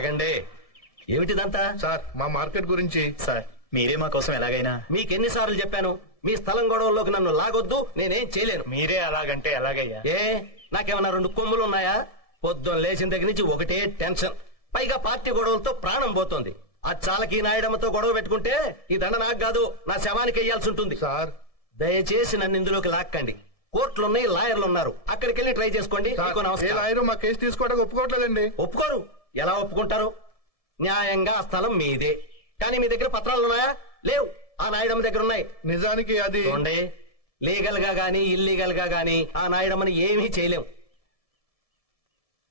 ఆగండి. ఏమిటిదంతా? సార్ మా మార్కెట్ గురించి. సార్ మీరే మా కోసం ఎలాగైనా. మీకెన్నిసార్లు చెప్పాను మీ స్థలం గొడవల్లోకి నన్ను లాగొద్దు, నేనేం చేయలేను. మీరే అలాగంటే ఎలాగయ్యా? ఏ నాకేమన్నా 2 కొమ్ములు ఉన్నాయా? పొద్దున్న లేచిన దగ్గర నుంచి ఒకటే టెన్షన్, పైగా పార్టీ గొడవలతో ప్రాణం పోతోంది. ఆ చాలకి నాయడమ్మతో గొడవ పెట్టుకుంటే ఈ దండ నాకు కాదు, నా శవానికి వెయ్యాల్సి ఉంటుంది. సార్ దయచేసి నన్ను ఇందులోకి లాక్కండి. కోర్టులున్నాయి, లాయర్లు ఉన్నారు, అక్కడికి వెళ్ళి ట్రై చేసుకోండి. ఏ లాయరు మా కేసు తీసుకోవడానికి ఒప్పుకోవట్లేదండి. ఒప్పుకోరు? ఎలా ఒప్పుకుంటారు? న్యాయంగా ఆ స్థలం మీదే, కానీ మీ దగ్గర పత్రాలు ఉన్నాయా? లేవు. ఆ నాయుడమ్మ దగ్గర ఉన్నాయి. నిజానికి అది చూడండి, లీగల్ గా గానీ ఇల్లీగల్ గా గానీ ఆ నాయుడమ్మని ఏమీ చేయలేం.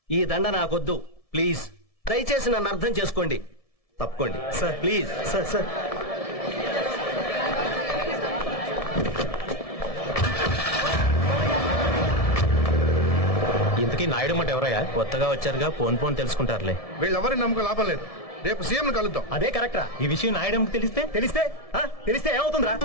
ఈ దండ నాకొద్దు, ప్లీజ్. దయచేసి నన్ను అర్థం చేసుకోండి. తప్పుకోండి సార్, ప్లీజ్. సార్ సార్ ఇంతకీ నాయుడమ్మ అంటే ఎవరయ్యా? కొత్తగా వచ్చారుగా, పోన్ తెలుసుకుంటారులే. వీళ్ళెవరిని నమ్మకం లాభం లేదు. రేపు సీఎం కలుద్దాం. అదే కరెక్టరా? ఈ విషయం నాయుడమ్మకి తెలిస్తే ఏమవుతుందిరా?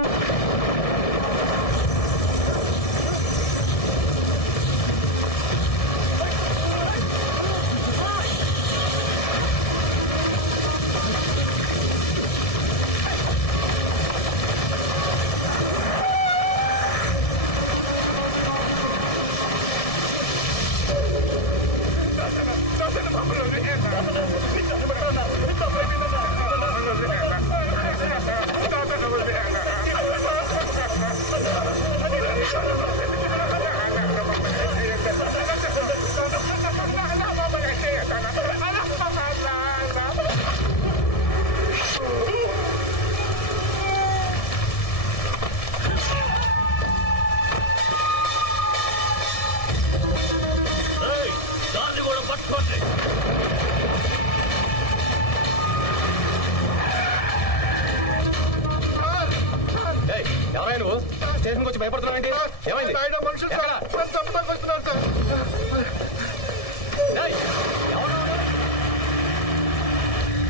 ఎవరైనా నువ్వు స్టేషన్కి వచ్చి భయపడుతున్నావు ఏంటి? ఏమైంది?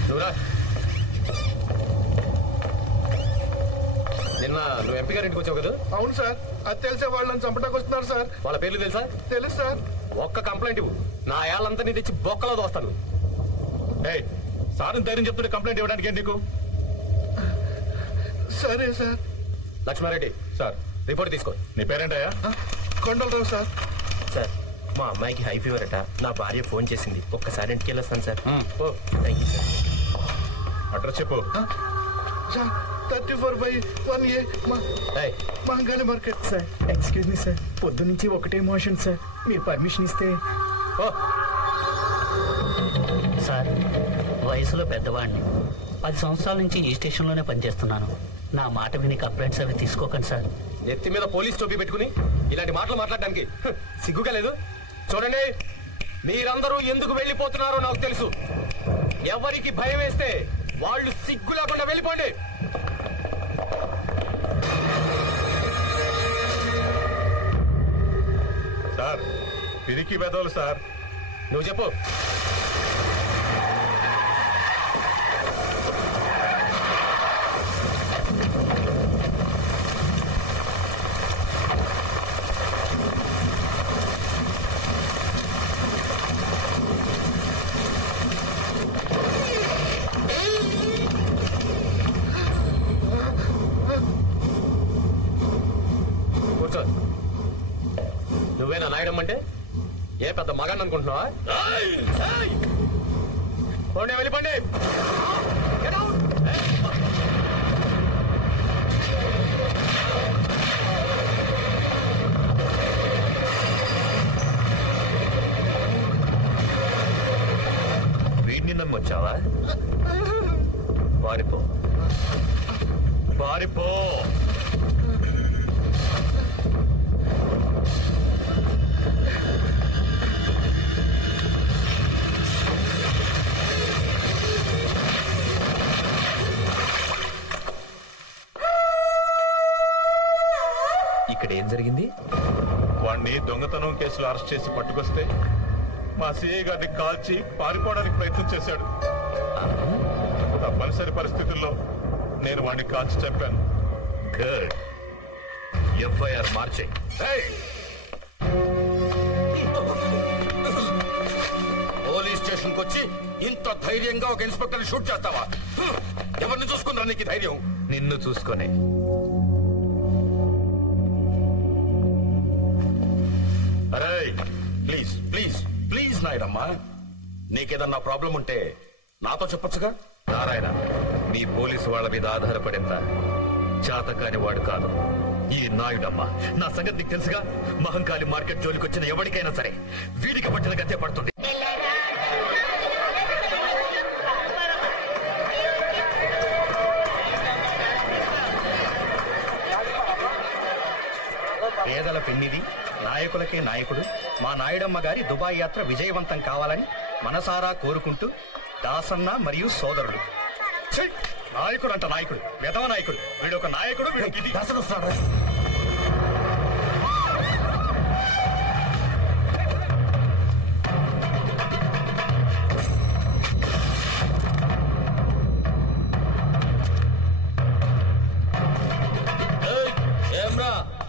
నువ్వురా. నిన్న నువ్వు ఎంపీ గారి ఇంటికి వచ్చావు కదా? అవును సార్. అది తెలిసే వాళ్ళని చంపడానికి వస్తున్నారు సార్. వాళ్ళ పేర్లు తెలుసా? తెలుసు సార్. ఒక్క కంప్లైంట్ ఇవ్వు, నా ఏళ్ళంతా నీ తెచ్చి బొక్కలో దోస్తాను. సార్ ధైర్యం చెప్తుంటే కంప్లైంట్ ఇవ్వడానికి ఏంటి నీకు? సరే సార్. లక్ష్మారెడ్డి సార్ రిపోర్ట్ తీసుకో. నీ పేరేంటయ్యా? కొండలరావు సార్. సార్ మా అమ్మాయికి హై ఫీవర్ అట, నా భార్య ఫోన్ చేసింది, ఒక్కసారి ఇంటికి వెళ్ళొస్తాను sir. Thank you sir. Address చెప్పు. 34/1A Mahangali market. Sir excuse me sir, పొద్దు నుంచి ఒకటే మోషన్ సార్, మీరు పర్మిషన్ ఇస్తే. సార్ వయసులో పెద్దవాడిని, 10 సంవత్సరాల నుంచి ఈ స్టేషన్లోనే పనిచేస్తున్నాను. నా మాట విని కంప్లైంట్స్ అవి తీసుకోకండి సార్. నెత్తి మీద పోలీస్ టోపీ పెట్టుకుని ఇలాంటి మాటలు మాట్లాడడానికి సిగ్గుగా లేదు? చూడండి, మీరందరూ ఎందుకు వెళ్ళిపోతున్నారో నాకు తెలుసు. ఎవరికి భయం వేస్తే వాళ్ళు సిగ్గు లేకుండా వెళ్ళిపోండి. సార్ పిరికి పెదవులు సార్. నువ్వు చెప్పు. కూర్చో. నువ్వేనా నాయడమ్మంటే? ఏ పెద్ద మగాన్ని అనుకుంటున్నావా? పోండి, వెళ్ళిపోండి. వీడిని నమ్మొచ్చావా? పారిపో పారిపో. ఇక్కడ ఏం జరిగింది? వాణ్ణి దొంగతనం కేసులో అరెస్ట్ చేసి పట్టుకొస్తే మా సిఐ గారిని కాల్చి పారిపోవడానికి ప్రయత్నం చేశాడు. తప్పనిసరి పరిస్థితుల్లో నేను వాడిని కాల్చి చంపాను. గుడ్. ఎఫ్ఐఆర్ మార్చే. పోలీస్ స్టేషన్ స్టేషన్ కు వచ్చి ఇంత ధైర్యంగా ఒక ఇన్స్పెక్టర్ షూట్ చేస్తావా? ఎవరిని చూసుకుందా నీకు ధైర్యం? నిన్ను చూసుకొని. అరే ప్లీజ్ ప్లీజ్ ప్లీజ్ నాయుడమ్మా, నీకేదన్నా ప్రాబ్లం ఉంటే నాతో చెప్పొచ్చుగా. నారాయణ, నీ పోలీసు వాళ్ళ మీద ఆధారపడేంత చాతకాని వాడు కాదు ఈ నాయుడమ్మ. నా సంగతి నీకు తెలుసుగా. మహంకాళి మార్కెట్ జోలికి వచ్చిన ఎవరికైనా సరే వీడికి పట్టిన గతే పడుతుంది. పేదల పెన్నిది, నాయకులకే నాయకుడు మా నాయుడమ్మ గారి దుబాయ్ యాత్ర విజయవంతం కావాలని మనసారా కోరుకుంటూ దాసన్న మరియు సోదరుడు. నాయకుడు అంట నాయకుడు, వెధవ నాయకుడు. వీడు ఒక నాయకుడు. వీడికి దశలు వస్తాడు.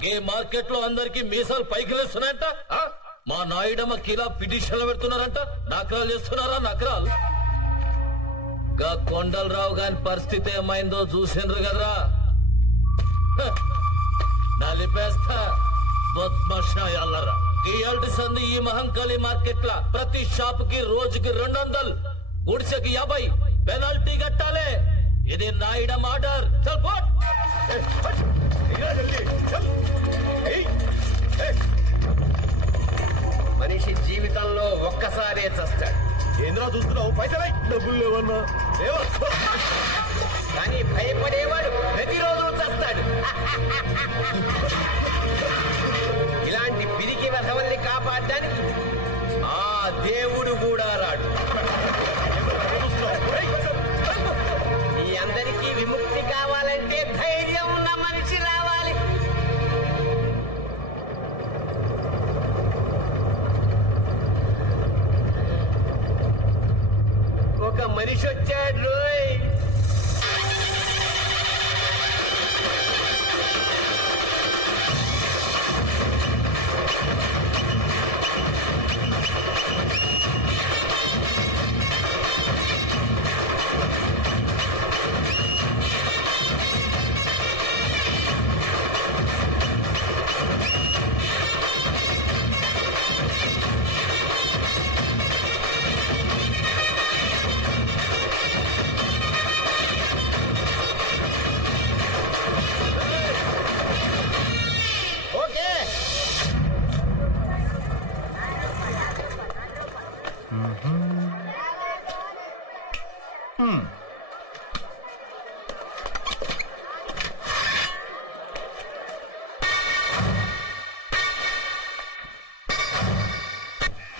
ఈ మార్కెట్ లో అందరికి మీసాలు పైకి లేస్తున్నాయంట. మా నాయుడమ్మ కిలా పిటిషన్లు పెడుతున్నారంట. నకరాలు చేస్తున్నారా? నకరాలు. గా కొండలరావు గాని పరిస్థితి ఏమైందో చూసిండ్రు కదరా. నలిపేస్తా బద్మాషాయాలరా. ఇయాల్టి సంది ఈ మహంకాళి మార్కెట్ లా ప్రతి షాప్ కి రోజుకి 200, గుడిసెకి 50 పెనాల్టీ కట్టాలి. ఇది నాయుడమ్మ ఆర్డర్. మనిషి జీవితంలో ఒక్కసారే చస్తాడు. ఏంద్రా చూస్తున్నావు? పైసలై డబ్బులు లేవన్నా. కానీ భయపడేవాడు ప్రతిరోజు చస్తాడు. ఇలాంటి పిరికి వెధవల్ని కాపాడడానికి ఆ దేవుడు కూడా రాడు. మీ అందరికీ విముక్తి కావాలంటే ధైర్యం ఉన్న మనిషి రావాలి. ఒక మనిషి వచ్చాడు రోయ్.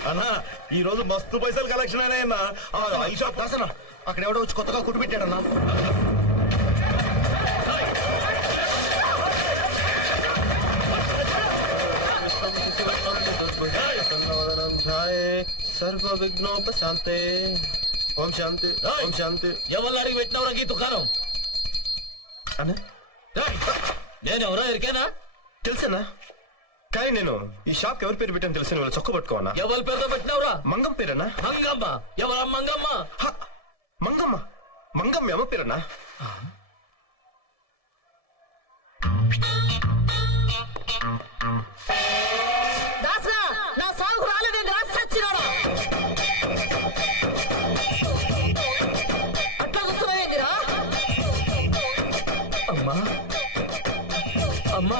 అన్నా, ఈ రోజు మస్తు పైసలు కలెక్షన్ అయినాయన్నా. ఈ షాప్ దాసనా అక్కడ ఎవడో వచ్చి కొత్తగా కుట్టు పెట్టాడన్నా. సర్వ విఘ్నోపశాంతే. ఓం శాంతి, ఓం శాంతి. ఎవరు అడిగి పెట్టినవరా ఈ దుకాణం? నేను ఎవరో ఎరికేనా? తెలుసన్నా, కానీ నేను ఈ షాప్ ఎవరి పేరు పెట్టాను తెలిసిన వాళ్ళు చొక్క పట్టుకోనా. ఎవరి పేరుతో పెట్టినవరా? మంగం పేరన్నా. మంగమ్మ? ఎవరా మంగమ్మ? మంగమ్మ. మంగమ్మ అమ్మ పేరన్నా. నా సాగు రాలేదని రాసిచ్చినాడా? అట్లా చూస్తున్నావేంటిరా? అమ్మా అమ్మా,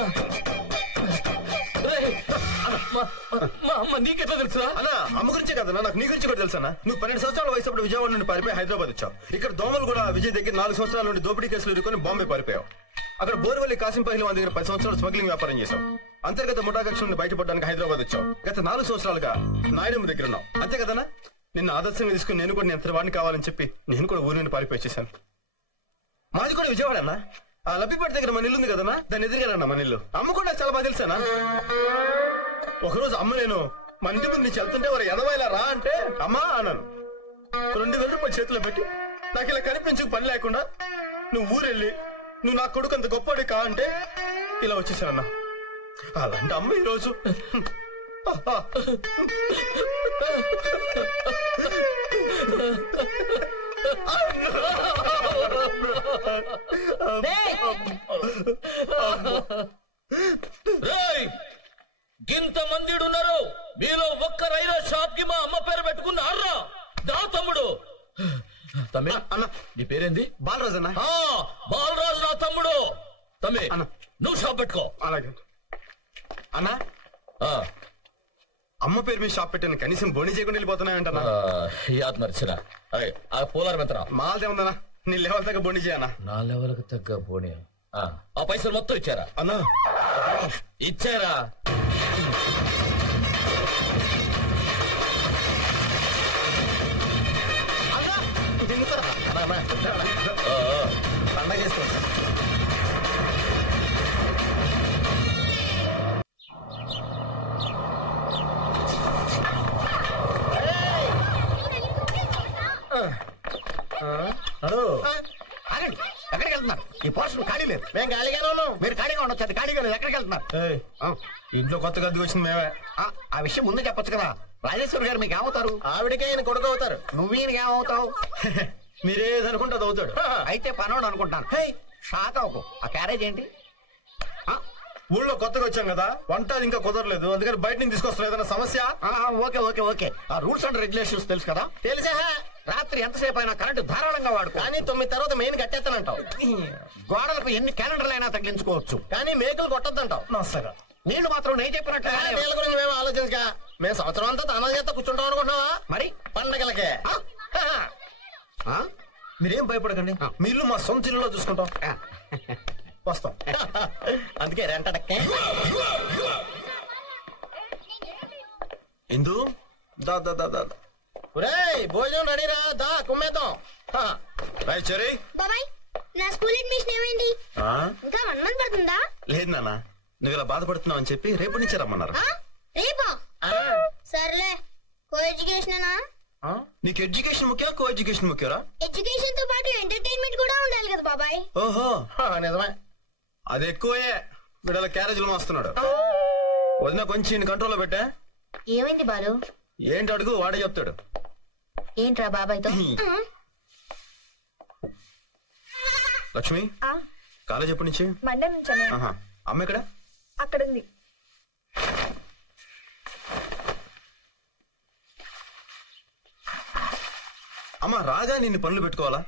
మా అమ్మ నీకెట్లా తెలుసురా? అన్నా, అమ్మ గురించే కదన్నా, నాకు నీ గురించి కూడా తెలుసా. నువ్వు 12 సంవత్సరాల వయసు అప్పుడు విజయవాడ నుండి పారిపోయి హైదరాబాద్ వచ్చావు. ఇక్కడ దోమలు కూడా విజయ్ దగ్గర 4 సంవత్సరాల నుండి దోపిడీ కేసులు ఎదుర్కొని బాంబే పారిపోయావు. అక్కడ బోర్వల్లి కాసిం పహల్వాన్ దగ్గర 10 సంవత్సరాలు స్మగ్లింగ్ వ్యాపారం చేశావు. అంతర్గత ముఠాకక్ష నుండి బయటపడడానికి హైదరాబాద్ వచ్చావు. గత 4 సంవత్సరాలుగా నాయుడమ్మ దగ్గర ఉన్నావు. అంతే కదన్నా? నిన్ను ఆదర్శంగా తీసుకుని నేను కూడా ఎంత వాడిని కావాలని చెప్పి నేను కూడా ఊరి నుండి పారిపోయి వచ్చేసాను. మాది కూడా విజయవాడ అన్నా. ఆ లబ్బిపేట దగ్గర మన ఇల్లు ఉంది కదన్నా, దాన్ని ఎదురుగానన్నా మన ఇల్లు. అమ్మ కూడా చాలా బాగా తెలుసానా. ఒకరోజు అమ్మ నేను మన ఇంటి ముందు నుంచి వెళ్తుంటే వారు ఎదవాయిలా రా అంటే అమ్మా అన్నాను. 2000 రూపాయలు చేతిలో పెట్టి నాకు ఇలా కనిపించు పని లేకుండా నువ్వు ఊరెళ్ళి నువ్వు నా కొడుకు అంత గొప్పవాడి కా అంటే ఇలా వచ్చేసానన్నా. అలాంటి అమ్మ ఈరోజు రేయ్, గింత మందిడున్నారు, మీలో ఒక్కరైనా షాప్ కి మా అమ్మ పేరు పెట్టుకున్నారా? దా తమ్ముడు. తమ్మి, అన్న నీ పేరేంది? బాలరాజు అన్న. బాలరాజు నా తమ్ముడు. తమ్మి, అన్న. నువ్వు షాప్ పెట్టుకో. అలాగే అన్న. ఆ, అమ్మ పేరు మీద షాప్ పెట్టాను, కనీసం బోని చేయకుండా వెళ్ళిపోతున్నాయంటన్నా. యాద్ మర్చిన. ఆ పోలారం ఎంతరా? మాలదే ఉందన్నా, నీ లెవెల్ దగ్గర బోని చేయన్నా. నా లెవెల్కి తగ్గ పోనీ. ఆ పైసలు మొత్తం ఇచ్చారా? అన్నా ఇచ్చారా? పండగ చేస్తా. ఆగండి, ఎక్కడికి వెళ్తున్నారు? ఈ పోర్షన్ ఖాళీ లేదు. మేము ఖాళీగానే ఉన్నాం. మీరు ఖాళీగా ఉండొచ్చు, అది ఖాళీగా లేదు. ఎక్కడికి వెళ్తున్నారు? ఏయ్, ఇంట్లో కొత్త గద్దె వచ్చింది మేమే. ఆ విషయం ముందే చెప్పొచ్చు కదా. రాజేశ్వరి గారు మీకు ఏమవుతారు? ఆవిడకే ఆయన కొడుకు అవుతారు. నువ్వు ఈయనకి ఏమవుతావు? మీరేదనుకుంటే అది అవుతాడు. అయితే పనోడు అనుకుంటాను. షాక్ అవ్వకు. ఆ క్యారేజ్ ఏంటి? ఊళ్ళో కొత్తగా వచ్చాం కదా, వంట అది ఇంకా కుదరలేదు, అందుకని బయట నుంచి తీసుకొస్తాం. ఏదైనా సమస్య? Okay okay okay. ఆ రూల్స్ అండ్ రెగ్యులేషన్స్ తెలుసు కదా? తెలుసా? రాత్రి ఎంతసేపు అయినా కరెంటు ధారాళంగా వాడుకో. కానీ 9 తర్వాత మెయిన్ కట్టేస్తానంటావు. గోడలకు ఎన్ని క్యాలెండర్లు అయినా తగ్గించుకోవచ్చు, కానీ మేకలు కొట్టద్దంటావు. నమస్కారం. నీళ్లు మాత్రం నేను చెప్పినట్టు మేము ఆలోచించగా మేము సంవత్సరం అంతా తన చేత కూర్చుంటాం అనుకుంటున్నావా? మరి పండగలకే. మీరేం భయపడకండి, మీ ఇల్లు మా సొంత ఇల్లులో చూసుకుంటాం. వస్తాం. అందుకే రెంటడక్కే. ఇందు దా దా దా దా. భోజనం రెడీరా, దా కుమ్మేద్దాం. రాయ్ చెరీ. బాబాయ్, నా స్కూల్ అడ్మిషన్ ఏమైంది? ఇంకా 1 month పడుతుందా? లేదు నాన్న, నువ్వు ఇలా బాధపడుతున్నావు అని చెప్పి రేపటి నుంచి రమ్మన్నారు. రేపా? సర్లే. Co education. నీకు ఎడ్యుకేషన్ ముఖ్యం, కో ఎడ్యుకేషన్ ముఖ్యరా? ఎడ్యుకేషన్ తో పాటు ఎంటర్టైన్మెంట్ కూడా ఉండాలి కదా బాబాయ్. ఓహో నిజమే, అది ఎక్కువే. వీళ్ళ క్యారేజీలు మోస్తున్నాడు. వదిన కొంచెం కంట్రోల్లో పెట్టా. ఏమైంది బాలు? ఏంటి అడుగు, వాడే చెప్తాడు. ఏంట్రా బాబాయ్తో? లక్ష్మి, కాలేజ్ ఎప్పటి నుంచి? మండే నుంచి. అమ్మ ఎక్కడ? అక్కడ ఉంది. అమ్మ రాగా నిన్ను పనులు పెట్టుకోవాలా?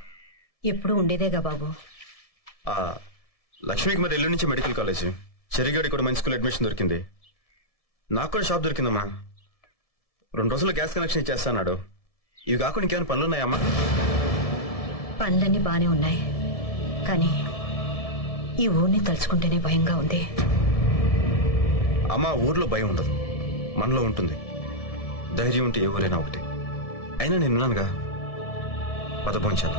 ఎప్పుడు ఉండేదేగా బాబు. లక్ష్మికి మరి ఎల్లుండి నుంచి మెడికల్ కాలేజ్, చెరిగాడి కూడా మంచి స్కూల్ అడ్మిషన్ దొరికింది. నాకు కూడా షాప్ దొరికిందమ్మా. 2 రోజుల్లో గ్యాస్ కనెక్షన్ ఇచ్చేస్తాడు. ఇవి కాకుండా ఇంకేమైనా పనులు ఉన్నాయమ్మా? పనులన్నీ బానే ఉన్నాయి, కానీ ఈ ఊరిని తలుచుకుంటేనే భయంగా ఉంది. అమ్మ, ఊర్లో భయం ఉండదు, మనలో ఉంటుంది. ధైర్యం ఉంటే ఏ ఊరైనా ఒకటి. అయినా నేనున్నానుగా, పదభోంచాను.